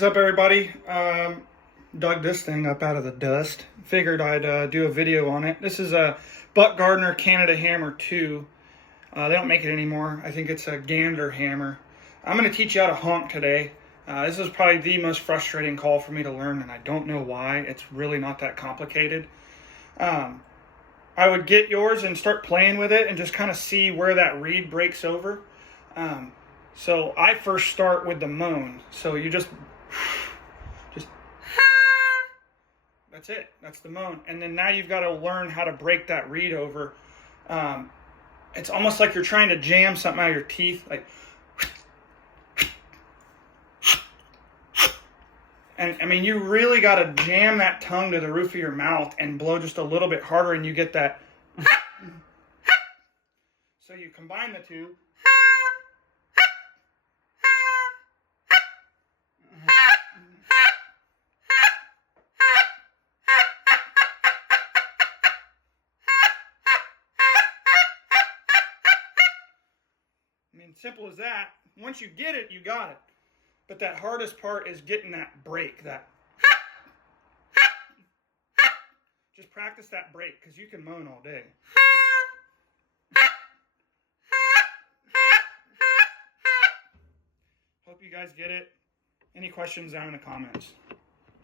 What's up, everybody? Dug this thing up out of the dust. Figured I'd do a video on it. This is a Buck Gardner Canada Hammer 2. They don't make it anymore. I think it's a Gander hammer. I'm going to teach you how to honk today. This is probably the most frustrating call for me to learn, and I don't know why. It's really not that complicated. I would get yours and start playing with it and just kind of see where that reed breaks over. So I first start with the moan. So you just that's it. That's the moan. And then now you've got to learn how to break that reed over. It's almost like you're trying to jam something out of your teeth, like. And I mean, you really got to jam that tongue to the roof of your mouth and blow just a little bit harder, and you get that. So you combine the two. I mean, simple as that. Once you get it, you got it. But that hardest part is getting that break, that. Just practice that break, because you can moan all day. Hope you guys get it. Any questions down in the comments?